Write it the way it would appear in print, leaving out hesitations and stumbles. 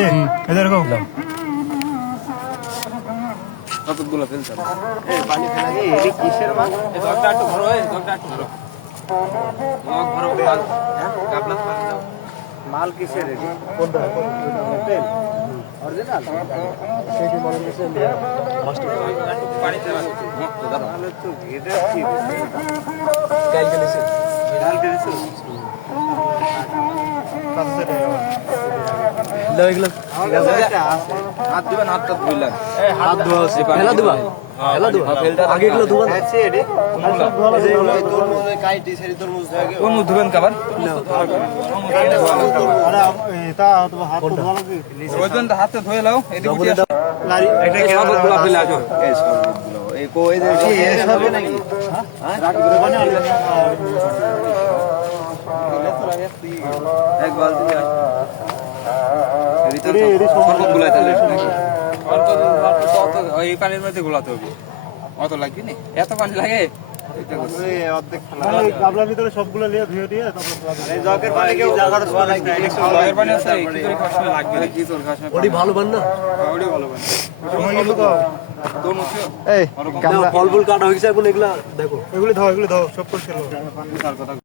দে এদের কো কতগুলো ফেলছ এই পানি ফেলা গে এই কিসের মাছ এই জগটা একটু ধরো এই জগটা একটু ধরো লগ ধরো হ্যাঁ গাবলা পানি দাও মাল কিসের রে কোনটা তেল অরিজিনাল সেই মাল কিসের মাস্টার পানিতে রাখো মত দাও তাহলে তো এটা কি ক্যালকুলেশন ডাল দিছো হাত দিবেন হাতটা ধুইলেন হাত ধোয়া আছে ফেলা দিবা ফেলা দিবা আগে এগুলো ধুবেন আছে এডি সব ধোয়া লাগে এই তরমুজ কাইটি সেরি তরমুজ লাগে কোন ধুবেন কাবার আরে এটা তো হাত ধোয়া লাগে ওইজন হাতে ধুয়ে লাও এদিকে উঠে আসো লারি এটা সবগুলো ফেলে আসো এই সবগুলো এই কো এই যে এই সব নাকি হ্যাঁ রাখি করে বানাই এক বালতি নিয়ে আসো ভিতরে সব গুলাই তাহলে অল্প এই পানির মধ্যে গোলাতে হবে অত লাগবে না এত পানি লাগে অর্ধেক গাবলার ভিতরে সবগুলো নিয়ে ধুয়ে দিয়ে তারপর এই জগের পানি কেউ জায়গাটা ধোয়া লাগবে জগের পানি আছে কি করে খাওয়ার সময় লাগবে না কি তোর খাওয়ার সময় ওডি ভালো বান না ওডি ভালো বান সময় কিন্তু তো দোন হচ্ছে এই ফল ফুল কাটা হইছে এখন এগুলা দেখো এগুলি দাও সব পরিষ্কার করো কথা